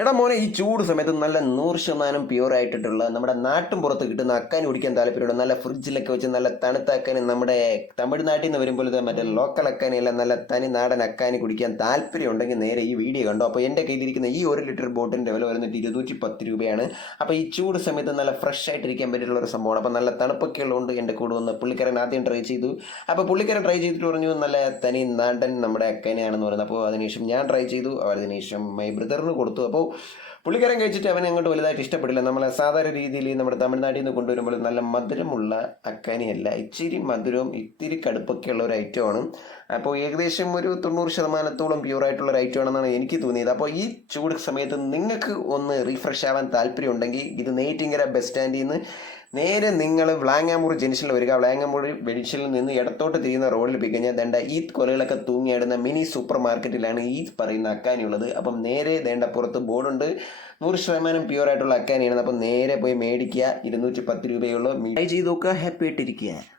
എടാ മോനെ ഈ ചൂട് സമയത്ത് നല്ല നൂറ് ശതമാനം പ്യൂർ ആയിട്ടുള്ള നമ്മുടെ നാട്ടും പുറത്ത് കിട്ടുന്ന അക്കാൻ കുടിക്കാൻ താല്പര്യമുള്ള നല്ല ഫ്രിഡ്ജിലൊക്കെ വെച്ച് നല്ല തണുത്ത അക്കാന് നമ്മുടെ തമിഴ്നാട്ടിൽ നിന്ന് വരുമ്പോഴത്തെ മറ്റേ ലോക്കൽ അക്കാനിയല്ല നല്ല തനി നാടൻ അക്കാനി കുടിക്കാൻ താല്പര്യം ഉണ്ടെങ്കിൽ നേരെ ഈ വീഡിയോ കണ്ടോ? അപ്പോൾ എന്റെ കയ്യിലിരിക്കുന്ന ഈ ഒരു ലിറ്റർ ബോട്ടിന്റെ വില വരുന്നിട്ട് ഇരുന്നൂറ്റി പത്ത് രൂപയാണ്. അപ്പോൾ ഈ ചൂട് സമയത്ത് നല്ല ഫ്രഷ് ആയിട്ടിരിക്കാൻ പറ്റിയിട്ടുള്ള ഒരു സംഭവമാണ്. അപ്പോൾ നല്ല തണുപ്പൊക്കെ ഉള്ളതുകൊണ്ട് എന്റെ കൂടെ വന്ന് പുള്ളിക്കാരൻ ആദ്യം ട്രൈ ചെയ്തു. അപ്പോൾ പുള്ളിക്കാരൻ ട്രൈ ചെയ്തിട്ട് പറഞ്ഞു നല്ല തനി നാടൻ നമ്മുടെ അക്കാനിയാണെന്ന് പറയുന്നത് അപ്പോൾ അതിനുശേഷം ഞാൻ ട്രൈ ചെയ്തു. അതിനുശേഷം മൈ ബ്രദറിന് കൊടുത്തു. അപ്പോൾ പുള്ളിക്കാരൻ കഴിച്ചിട്ട് അവനെ അങ്ങോട്ട് വലുതായിട്ട് ഇഷ്ടപ്പെടില്ല. നമ്മളെ സാധാരണ രീതിയിൽ നമ്മുടെ തമിഴ്നാട്ടിൽ നിന്ന് കൊണ്ടുവരുമ്പോൾ നല്ല മധുരമുള്ള അക്കാനിയല്ല ഇച്ചിരി മധുരവും ഇത്തിരി കടുപ്പൊക്കെ ഉള്ള ഒരു ഐറ്റമാണ് അപ്പോൾ ഏകദേശം ഒരു തൊണ്ണൂറ് ശതമാനത്തോളം പ്യൂർ ആയിട്ടുള്ള ഒരു ഐറ്റം ആണെന്നാണ് എനിക്ക് തോന്നിയത്. അപ്പോൾ ഈ ചൂട് സമയത്ത് നിങ്ങൾക്ക് ഒന്ന് റീഫ്രഷ് ആവാൻ താല്പര്യം ഉണ്ടെങ്കിൽ ഇത് നെയ്റ്റിങ്കര ബസ് സ്റ്റാൻഡിൽ നിന്ന് നേരെ നിങ്ങൾ വ്ളാങ്ങാമൂർ ജംഗ്ഷനിൽ വരിക. വ്ളാങ്ങാമൂർ ജംഗ്ഷനിൽ നിന്ന് ഇടത്തോട്ട് തിരിയുന്ന റോഡിൽ പോയി കഴിഞ്ഞാൽ വേണ്ട ഈ കൊലകളൊക്കെ തൂങ്ങിയിടുന്ന മിനി സൂപ്പർ മാർക്കറ്റിലാണ് ഈ പറയുന്ന അക്കാനിയുള്ളത് അപ്പം നേരെ വേണ്ട പുറത്ത് ബോർഡുണ്ട്. നൂറ് ശതമാനം പ്യുവർ ആയിട്ടുള്ള അക്കാനിയാണ്. അപ്പം നേരെ പോയി മേടിക്കുക. ഇരുന്നൂറ്റി പത്ത് രൂപയുള്ള ട്രൈ ചെയ്ത് നോക്കുക. ഹാപ്പി ആയിട്ടിരിക്കുക